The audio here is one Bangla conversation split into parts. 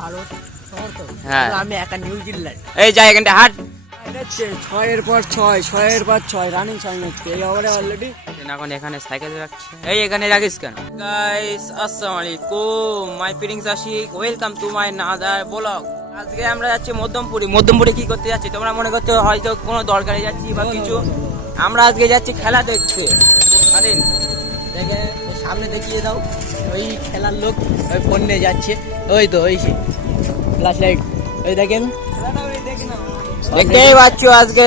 ভারত সমর্থক, হ্যাঁ আমি একা নিউজিল্যান্ড। এই যা এখানটা হাট। ছয়ের পর ছয় রানিং 6 ম্যাচ এই ওভারে অলরেডি। এখন এখানে সাইকেল রাখছে, এই এখানে রাখিস কেন? গাইস আসসালামু আলাইকুম, my feelings Ashik, welcome to my নাদার ব্লগ। আজকে আমরা যাচ্ছি মধ্যমপুরে কি করতে যাচ্ছি তোমরা মনে করতে হয়তো কোনো দরকারে যাচ্ছি বা কিছু। আমরা আজকে যাচ্ছি খেলা দেখতে। জানেন দেখে সামনে দেখিয়ে দাও, ওই খেলার লোক ওই ফোন নিয়ে যাচ্ছে, ওই তো ওই ফ্ল্যাশ লাইট, ওই দেখেন দেখতেই পাচ্ছ আজকে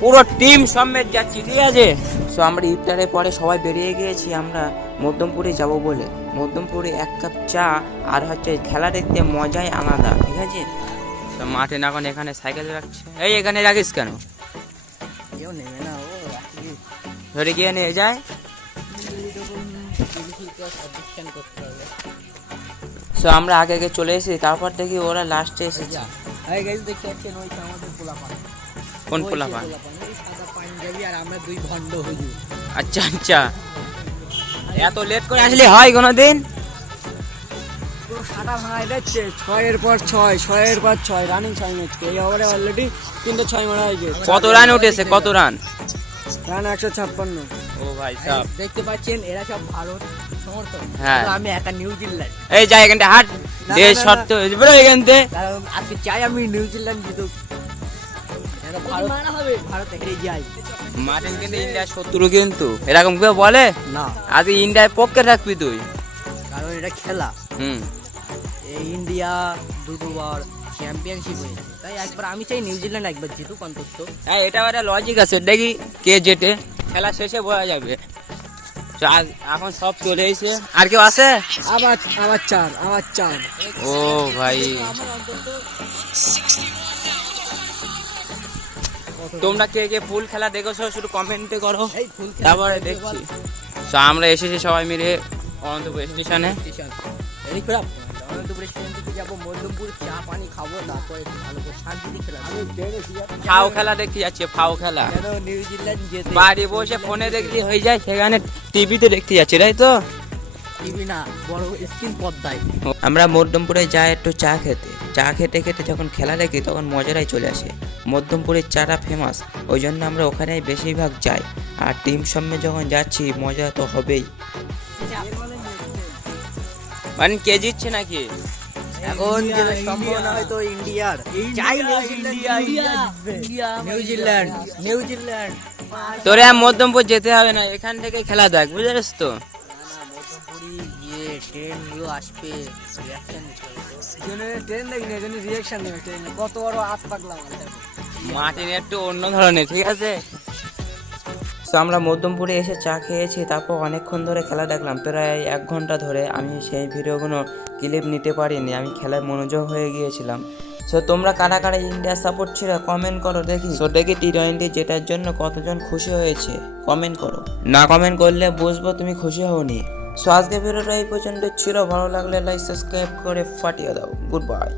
পুরো টিম সমেত যাচ্ছি, ঠিক আছে? সো আমরা ইফতারের পরে সবাই বেরিয়ে গিয়েছি আমরা মধ্যমপুরে যাব বলে। মধ্যমপুরে 1 কাপ চা আর হচ্ছে খেলা দেখতে মজাই আলাদা, ঠিক আছে? তো মাঠে এখন এখানে সাইকেল রাখছে, এই এখানে রাখিস কেন? কেউ নেবে না, ও ধরে গিয়ে নিয়ে যায়। করতে হবে। সো আমরা আগে আগে চলে এসেছি, তারপর দেখি ওরা লাস্টে এসেছে। এই গাইস দেখতে পাচ্ছেন, ওই তো আমাদের পোলাপান। কোন পোলাপান? ওই সাদা পাঞ্জাবি আর আমরা দুই ভন্ড হুজুর। আচ্ছা আচ্ছা, এত লেট করে আসলে হয় কোনোদিন? পুরো সাদা ভাঙায় যাচ্ছে, ছয়ের পর ছয় রানিং 6 ম্যাচ এই ওভারে অলরেডি 306 মারা হয়ে গেছে। কত রান উঠেছে, কত রান? রান 156। ও ভাই সাহেব, দেখতে পাচ্ছেন এরা সব ভারত সমর্থক, হ্যাঁ আমি একা নিউজিল্যান্ড। এই যা এখানটা হাট, দেশ শর্ত বেরো এখান থেকে। কারণ আজকে চাই আমি নিউজিল্যান্ড জিতুক, ভারত হেরে যায়। মার্টিন কিন্তু ইন্ডিয়ার শত্রু, কিন্তু এরকম কেউ বলে না, আজকে ইন্ডিয়ার পক্ষে থাকবি তুই। কারণ এটা খেলা। হুম, এই ইন্ডিয়া দুবার চ্যাম্পিয়নশিপ হয়েছে, তাই একবার আমি চাই নিউজিল্যান্ড একবার জিতুক অন্তত। হ্যাঁ এটা একটা লজিক আছে, দেখি কে জেতে, খেলা শেষে বোঝা যাবে। তো এখন সব চলে এসে, আর কেউ আছে? আমার চার ও ভাই, তোমরা কে কে ফুল খেলা দেখেছো শুধু কমেন্টে করো, তারপরে দেখছি। তো আমরা এসেছি সবাই মিলে অনন্তপুর স্টেশনে। অনন্তপুর স্টেশন থেকে যাবো মধ্যমপুর, চা পানি খাবো, তারপরে ভালো করে শান্তিতে খেলা। ফাও খেলা দেখতে যাচ্ছে, ফাও খেলা। কেন নিউজিল্যান্ড যেতে বাড়ি বসে ফোনে দেখলে হয়ে যায়, সেখানে টিভিতে দেখতে যাচ্ছে, তাই তো? টিভি না, বড় স্ক্রিন পর্দায়। আমরা মধ্যমপুরে যাই একটু চা খেতে খেতে যখন খেলা দেখি তখন মজাটাই চলে আসে। মধ্যমপুরের চাটা ফেমাস, ওই জন্য আমরা ওখানেই বেশিরভাগ যাই। আর টিম সঙ্গে যখন যাচ্ছি মজা তো হবেই। মানে কে জিতছে নাকি এখন যেটা সম্ভাবনা হয়তো ইন্ডিয়ার, চাই নিউজিল্যান্ড। তোরে আর মধ্যমপুর যেতে হবে না, এখান থেকে খেলা দেখ, বুঝেছিস তো? মধ্যমপুরি গিয়ে ট্রেনগুলো আসবে, ট্রেন দেখি এখানে রিয়াকশন নেবে, ট্রেন কত বড় হাত পাগলা মাটির একটু অন্য ধরনের, ঠিক আছে? তো আমরা মধ্যমপুরে এসে চা খেয়েছি, তারপর অনেকক্ষণ ধরে খেলা দেখলাম, প্রায় 1 ঘন্টা ধরে। আমি সেই ভিডিওগুলো ক্লিপ নিতে পারিনি, আমি খেলায় মনোযোগ হয়ে গিয়েছিলাম। সো তোমরা কারা কারা ইন্ডিয়া সাপোর্ট ছিল কমেন্ট করো, দেখি T20 জেতার জন্য কতজন খুশি হয়েছে কমেন্ট করো। না কমেন্ট করলে বুঝবো তুমি খুশি হওনি। সো আজকে ভিডিওটা এই পর্যন্ত ছিল, ভালো লাগলে লাইক সাবস্ক্রাইব করে ফাটিয়ে দাও। Good bye.